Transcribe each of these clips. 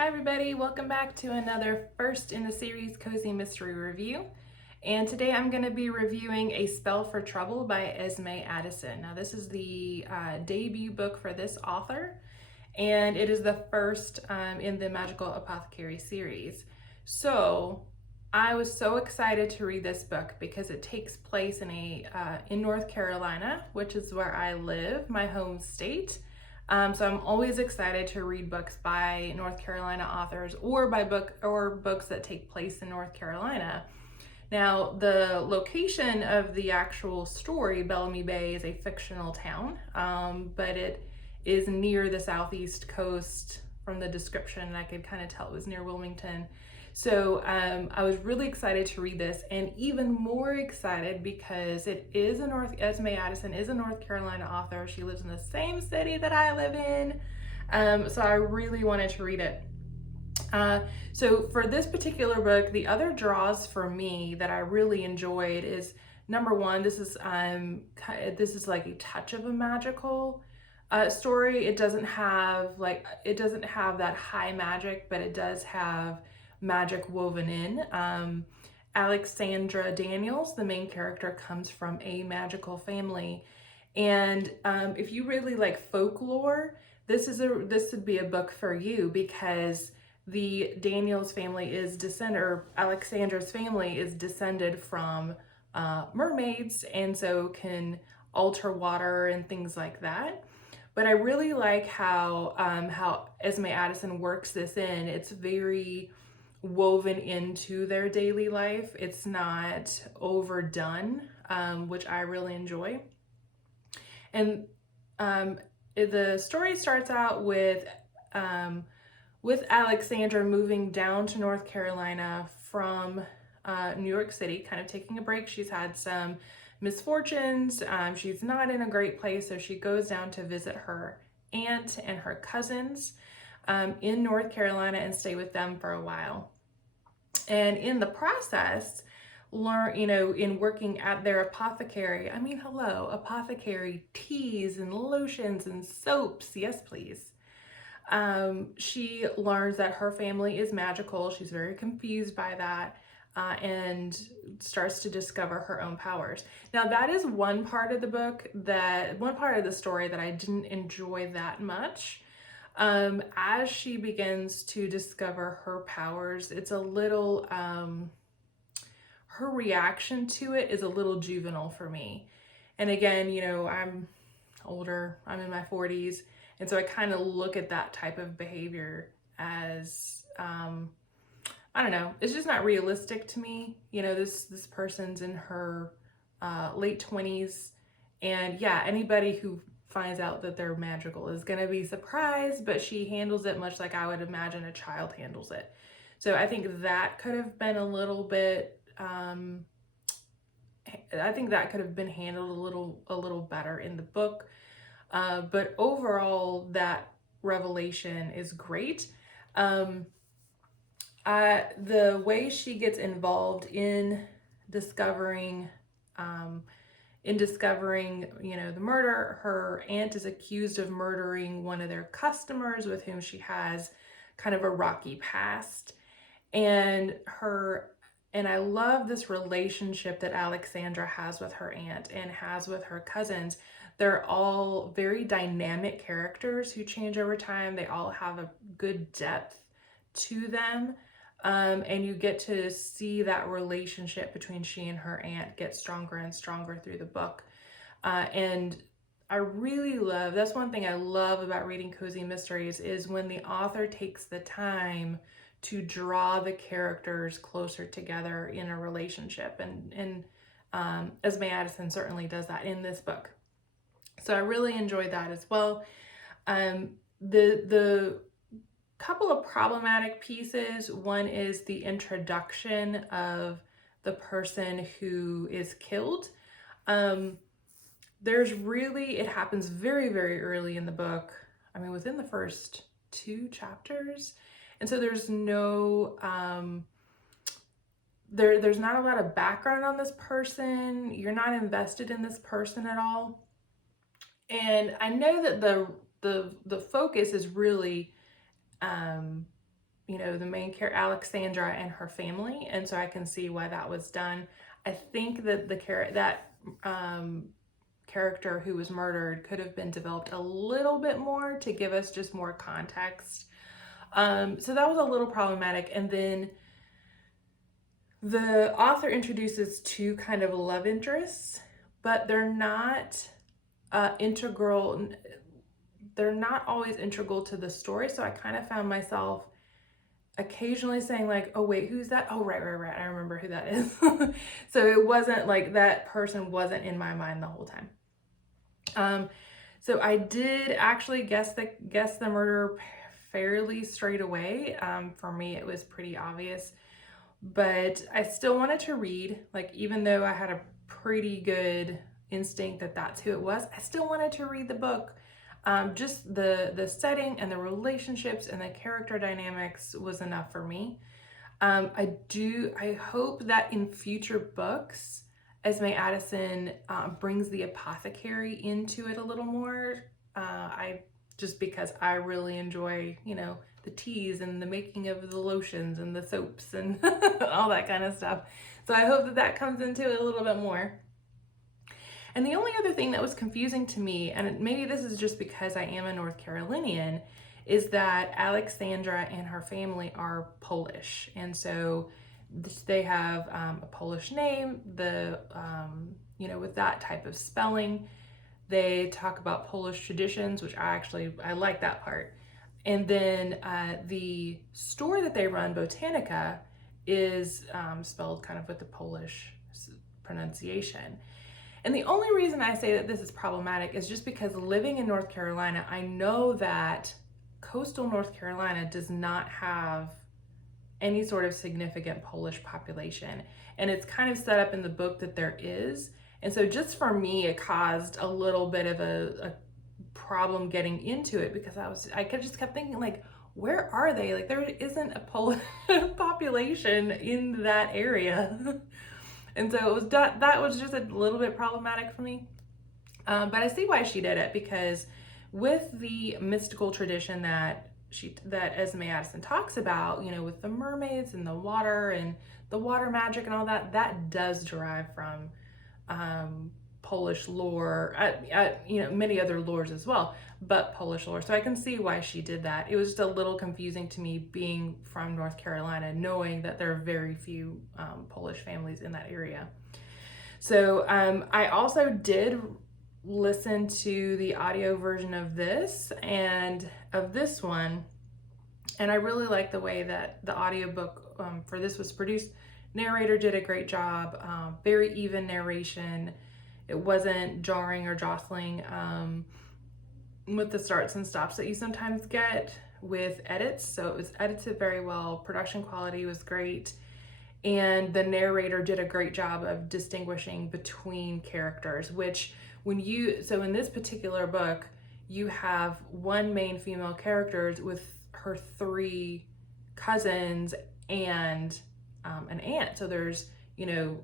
Hi everybody, welcome back to another first in the series Cozy Mystery Review. And today I'm going to be reviewing A Spell for Trouble by Esme Addison. Now this is the debut book for this author, and it is the first in the Magical Apothecary series. So I was so excited to read this book because it takes place in North Carolina, which is where I live, my home state. So I'm always excited to read books by North Carolina authors or books that take place in North Carolina. Now, the location of the actual story, Bellamy Bay, is a fictional town, but it is near the southeast coast. From the description, I could kind of tell it was near Wilmington. So I was really excited to read this, and even more excited because Esme Addison is a North Carolina author. She lives in the same city that I live in. So I really wanted to read it. So for this particular book, the other draws for me that I really enjoyed is, number one, this is like a touch of a magical story. It doesn't have that high magic, but it does have magic woven in. Alexandra Daniels, the main character, comes from a magical family, and if you really like folklore, this would be a book for you, because the Daniels family Alexandra's family is descended from mermaids, and so can alter water and things like that. But I really like how Esme Addison works this in. It's very woven into their daily life. It's not overdone, which I really enjoy. And the story starts out with Alexandra moving down to North Carolina from New York City, kind of taking a break. She's had some misfortunes. She's not in a great place, so she goes down to visit her aunt and her cousins in North Carolina and stay with them for a while. And in the process, in working at their apothecary, apothecary teas and lotions and soaps, yes please. She learns that her family is magical. She's very confused by that, and starts to discover her own powers. Now, that is one part of the story that I didn't enjoy that much. As she begins to discover her powers, it's a little, her reaction to it is a little juvenile for me. And again, I'm older, I'm in my 40s. And so I kind of look at that type of behavior as, I don't know, it's just not realistic to me. This person's in her late 20s. And yeah, anybody who finds out that they're magical is going to be surprised, but she handles it much like I would imagine a child handles it. So I think that could have been a little bit, I think that could have been handled a little better in the book. But overall, that revelation is great. The way she gets involved in discovering, the murder, her aunt is accused of murdering one of their customers with whom she has kind of a rocky past. And I love this relationship that Alexandra has with her aunt and has with her cousins. They're all very dynamic characters who change over time. They all have a good depth to them. And you get to see that relationship between she and her aunt get stronger and stronger through the book. And I really love, that's one thing I love about reading cozy mysteries, is when the author takes the time to draw the characters closer together in a relationship. And Esme Addison certainly does that in this book. So I really enjoyed that as well. The couple of problematic pieces. One is the introduction of the person who is killed. It happens very, very early in the book. Within the first 2 chapters. And so there's no, there's not a lot of background on this person. You're not invested in this person at all. And I know that the focus is really you know, the main character, Alexandra, and her family. And so I can see why that was done. I think that character who was murdered could have been developed a little bit more to give us just more context. So that was a little problematic. And then the author introduces two kind of love interests, but they're not integral. They're not always integral to the story. So I kind of found myself occasionally saying like, oh wait, who's that? Oh, right. I remember who that is. So it wasn't like that person wasn't in my mind the whole time. So I did actually guess the murder fairly straight away. For me, it was pretty obvious, but I still wanted to read, like, even though I had a pretty good instinct that that's who it was, I still wanted to read the book. Just the setting and the relationships and the character dynamics was enough for me. I hope that in future books, Esme Addison brings the apothecary into it a little more. Just because I really enjoy, you know, the teas and the making of the lotions and the soaps and all that kind of stuff. So I hope that comes into it a little bit more. And the only other thing that was confusing to me, and maybe this is just because I am a North Carolinian, is that Alexandra and her family are Polish. And so they have a Polish name, you know, with that type of spelling. They talk about Polish traditions, which I like that part. And then the store that they run, Botanica, is spelled kind of with the Polish pronunciation. And the only reason I say that this is problematic is just because living in North Carolina, I know that coastal North Carolina does not have any sort of significant Polish population. And it's kind of set up in the book that there is. And so just for me, it caused a little bit of a problem getting into it, because I just kept thinking, like, where are they? Like, there isn't a Polish population in that area. And so that was just a little bit problematic for me. But I see why she did it, because with the mystical tradition that Esme Addison talks about, you know, with the mermaids and the water magic and all that, that does derive from Polish lore, you know, many other lores as well, but Polish lore. So I can see why she did that. It was just a little confusing to me being from North Carolina, knowing that there are very few Polish families in that area. So I also did listen to the audio version of this one, and I really like the way that the audiobook for this was produced. Narrator did a great job, very even narration. It wasn't jarring or jostling with the starts and stops that you sometimes get with edits. So it was edited very well. Production quality was great. And the narrator did a great job of distinguishing between characters, which so in this particular book, you have one main female character with her three cousins and an aunt. So there's, you know,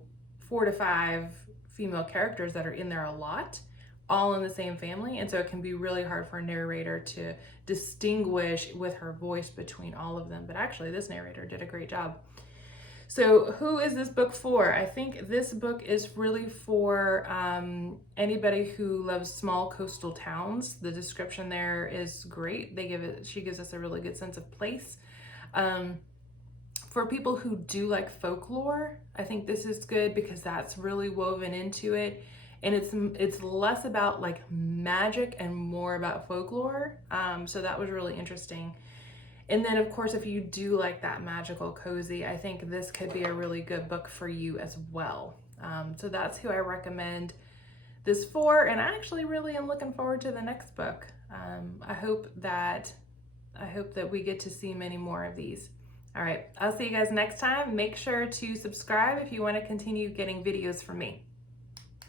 4 to 5 female characters that are in there a lot, all in the same family. And so it can be really hard for a narrator to distinguish with her voice between all of them. But actually, this narrator did a great job. So who is this book for? I think this book is really for anybody who loves small coastal towns. The description there is great. She gives us a really good sense of place. For people who do like folklore, I think this is good because that's really woven into it. And it's less about like magic and more about folklore. So that was really interesting. And then of course, if you do like that magical cozy, I think this could be a really good book for you as well. So that's who I recommend this for. And I actually really am looking forward to the next book. I hope that we get to see many more of these. All right, I'll see you guys next time. Make sure to subscribe if you want to continue getting videos from me.